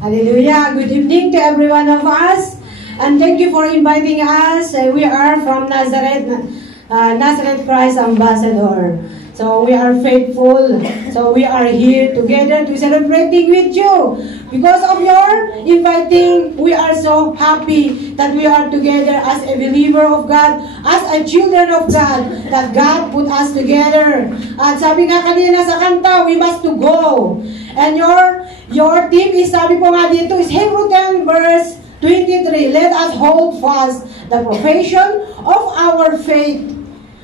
Hallelujah. Good evening to every one of us. And thank you for inviting us. We are from Nazareth, Nazareth Christ Ambassador. So we are faithful. So we are here together to celebrating with you. Because of your inviting, we are so happy that we are together as a believer of God, as a children of God, that God put us together. At sabi nga kanina sa kanta, we must to go. And your theme is, sabi po nga dito, is Hebrews 10 verse 23. Let us hold fast the profession of our faith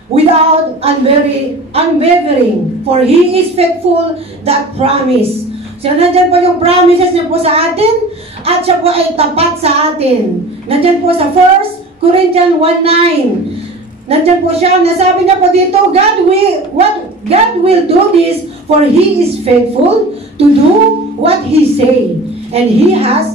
without unwavering, for He is faithful that promise. So, nandyan po yung promises niya po sa atin, at siya po ay tapat sa atin. Nandyan po sa 1 Corinthians 1:9. Nandyan po siya, nasabi niya po dito, God will do this, for He is faithful to do what He say. And He has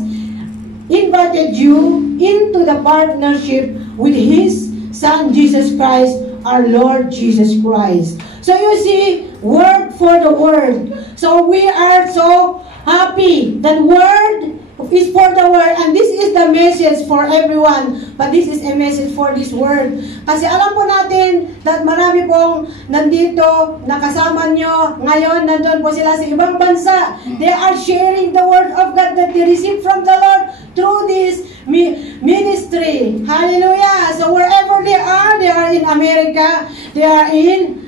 invited you into the partnership with His Son, Jesus Christ, our Lord Jesus Christ. So you see, word for the word. So we are so happy that word is for the word, and this is the message for everyone, but this is a message for this word. Kasi alam po natin that marami pong nandito, nakasama nyo, ngayon nandun po sila sa ibang bansa. They are sharing the word of God that they receive from the Lord through this ministry. Hallelujah! So wherever they are in America, they are in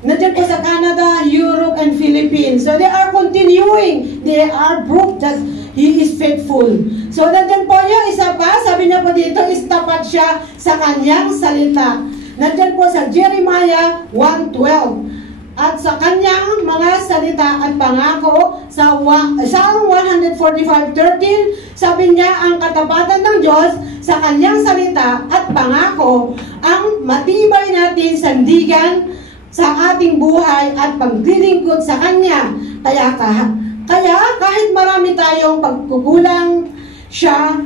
nandiyan po sa Canada, Europe, and Philippines. So they are continuing. They are proof that He is faithful. So nandiyan po yung isa pa, sabi niya po dito, is tapat siya sa kanyang salita. Nandiyan po sa Jeremiah 1:12. At sa kanyang mga salita at pangako, sa Psalm 145:13, sabi niya, ang katapatan ng Diyos sa kanyang salita at pangako, ang matibay natin sandigan sa ating buhay at paglilingkod sa Kanya. Kaya kahit marami tayong pagkukulang, siya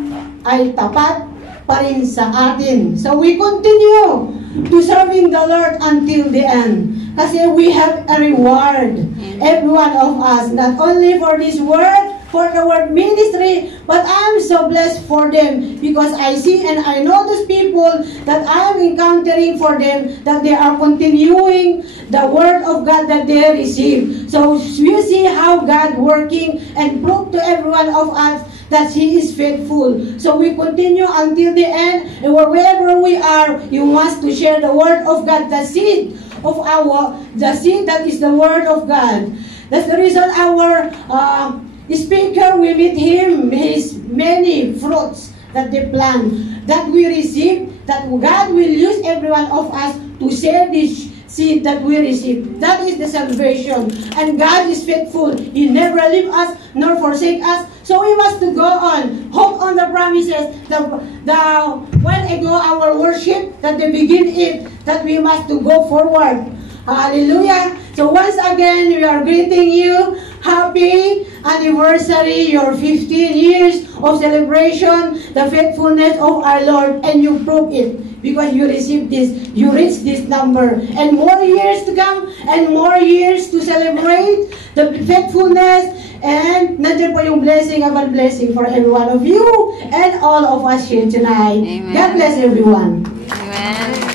ay tapat pa rin sa atin. So we continue to serving the Lord until the end. Kasi we have a reward, every one of us, not only for this word, for the word ministry, but I'm so blessed for them because I see and I know those people that I'm encountering for them, that they are continuing the word of God that they receive. So you see how God working and prove to every one of us that He is faithful. So we continue until the end, and wherever we are, you must to share the word of God, the seed that is the word of God. That's the reason our speaker, we meet him, his many fruits that they plant, that we receive, that God will use every one of us to share this seed that we receive. That is the salvation. And God is faithful. He never leave us nor forsake us. So we must to go on, hope on the promises. When ago our worship, that they begin it, that we must to go forward. Hallelujah. So once again, we are greeting you. Happy anniversary, your 15 years of celebration, the faithfulness of our Lord, and you prove it because you received this, you reached this number, and more years to come, and more years to celebrate the faithfulness, and nandiyan po yung blessing upon blessing for every one of you and all of us here tonight. Amen. God bless everyone. Amen.